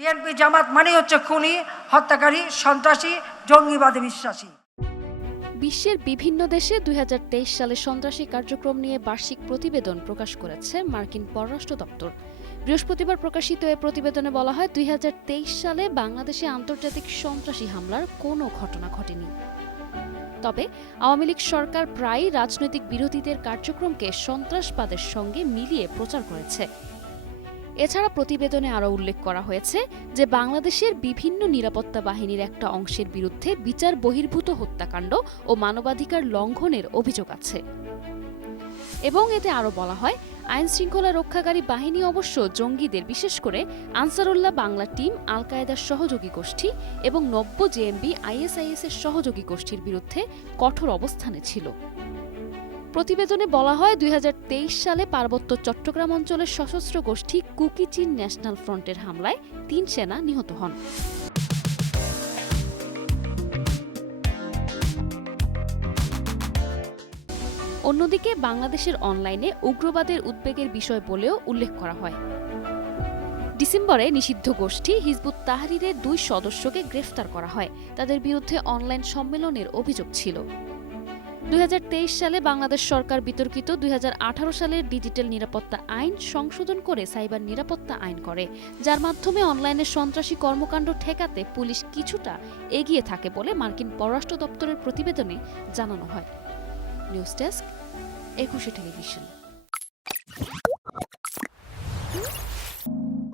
BNP জামাত মানে হচ্ছে খুনি, হত্যাকারী, সন্ত্রাসী, জঙ্গিবাদে বিশ্বাসী। বিশ্বের বিভিন্ন দেশে 2023 সালে সন্ত্রাসী কার্যক্রম নিয়ে বার্ষিক প্রতিবেদন প্রকাশ করেছে মার্কিন পররাষ্ট্র দপ্তর। বৃহস্পতিবার প্রকাশিত এ প্রতিবেদনে বলা হয় 2023 সালে বাংলাদেশে আন্তর্জাতিক সন্ত্রাসী হামলার কোনো ঘটনা ঘটেনি। তবে আওয়ামী লীগ সরকার প্রায়ই রাজনৈতিক বিরোধীদের কার্যক্রমকে সন্ত্রাসবাদের সঙ্গে মিলিয়ে প্রচার করেছে। এছাড়া প্রতিবেদনে আরও উল্লেখ করা হয়েছে যে বাংলাদেশের বিভিন্ন নিরাপত্তা বাহিনীর একটা অংশের বিরুদ্ধে বিচার বহির্ভূত হত্যাকাণ্ড ও মানবাধিকার লঙ্ঘনের অভিযোগ আছে। এবং এতে আরও বলা হয় আইন শৃঙ্খলা রক্ষাকারী বাহিনী অবশ্য জঙ্গিদের, বিশেষ করে আনসারুল্লাহ বাংলা টিম, আল কায়েদার সহযোগী গোষ্ঠী এবং নব্য জেএমবি আইএসআইএস এর সহযোগী গোষ্ঠীর বিরুদ্ধে কঠোর অবস্থানে ছিল। প্রতিবেদনে বলা হয় 2023 সালে পার্বত্য চট্টগ্রাম অঞ্চলের সশস্ত্র গোষ্ঠী কুকি চিন ন্যাশনাল ফ্রন্টের হামলায় 3 সেনা নিহত হন। অন্যদিকে বাংলাদেশের অনলাইনে উগ্রবাদের উদ্বেগের বিষয় বলেও উল্লেখ করা হয়। ডিসেম্বরে নিষিদ্ধ গোষ্ঠী হিজবুত তাহরিরের 2 সদস্যকে গ্রেফতার করা হয়। তাদের বিরুদ্ধে অনলাইন সম্মেলনের অভিযোগ ছিল। 2023 সালে বাংলাদেশ সরকার বিতর্কিত 2018 সালের ডিজিটাল নিরাপত্তা আইন সংশোধন করে সাইবার নিরাপত্তা আইন করে, যার মাধ্যমে অনলাইনে সন্ত্রাসী কর্মকাণ্ড ঠেকাতে পুলিশ কিছুটা এগিয়ে থাকে বলে মার্কিন পররাষ্ট্র দপ্তরের প্রতিবেদনে জানানো হয়। News desk, 21 television.